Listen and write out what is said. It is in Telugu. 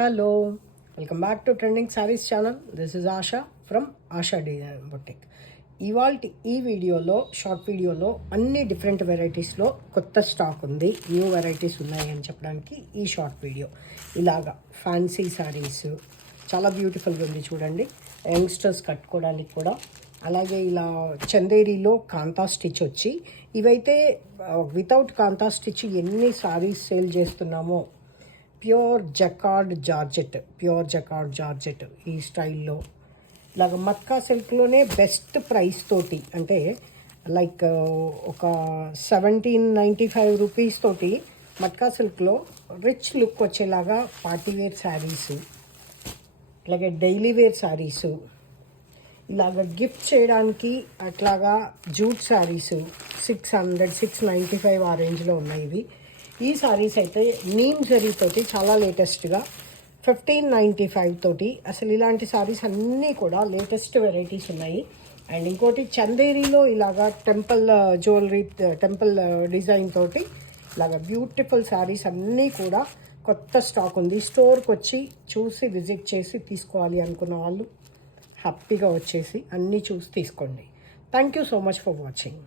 Hello, welcome back to trending saris channel. This is ASHA from ASHA design boutique. ఈ వీడియోలో షార్ట్ వీడియోలో అన్ని డిఫరెంట్ వెరైటీస్లో కొత్త స్టాక్ ఉంది, న్యూ వెరైటీస్ ఉన్నాయి అని చెప్పడానికి ఈ షార్ట్ వీడియో. ఇలాగా ఫ్యాన్సీ సారీస్ చాలా బ్యూటిఫుల్గా ఉంది చూడండి, యంగ్స్టర్స్ కట్టుకోవడానికి కూడా. అలాగే ఇలా చందేరీలో కాంతా స్టిచ్ వచ్చి, ఇవైతే వితౌట్ కాంతా స్టిచ్ ఎన్ని సారీస్ సేల్ చేస్తున్నామో, ప్యూర్ జకార్డ్ జార్జెట్ ఈ స్టైల్లో ఇలాగ మత్కా సిల్క్లోనే బెస్ట్ ప్రైస్ తోటి, అంటే లైక్ ఒక 1795 రూపీస్ తోటి మత్కా సిల్క్లో రిచ్ లుక్ వచ్చేలాగా పార్టీ వేర్ శారీసు, అలాగే డైలీ వేర్ శారీసు, ఇలాగ గిఫ్ట్ చేయడానికి అట్లాగా జూట్ శారీసు 695 ఆ రేంజ్లో ఉన్నాయి ఇవి. ఈ సారీస్ అయితే నీమ్ జరీతోటి చాలా లేటెస్ట్గా 1595 తోటి, అసలు ఇలాంటి సారీస్ అన్నీ కూడా లేటెస్ట్ వెరైటీస్ ఉన్నాయి. అండ్ ఇంకోటి చందేరీలో ఇలాగా టెంపుల్ జ్యువెలరీ, టెంపుల్ డిజైన్ తోటి ఇలాగ బ్యూటిఫుల్ సారీస్ అన్నీ కూడా కొత్త స్టాక్ ఉంది. స్టోర్కి వచ్చి చూసి విజిట్ చేసి తీసుకోవాలి అనుకున్న వాళ్ళు హ్యాపీగా వచ్చేసి అన్నీ చూసి తీసుకోండి. Thank you so much for watching.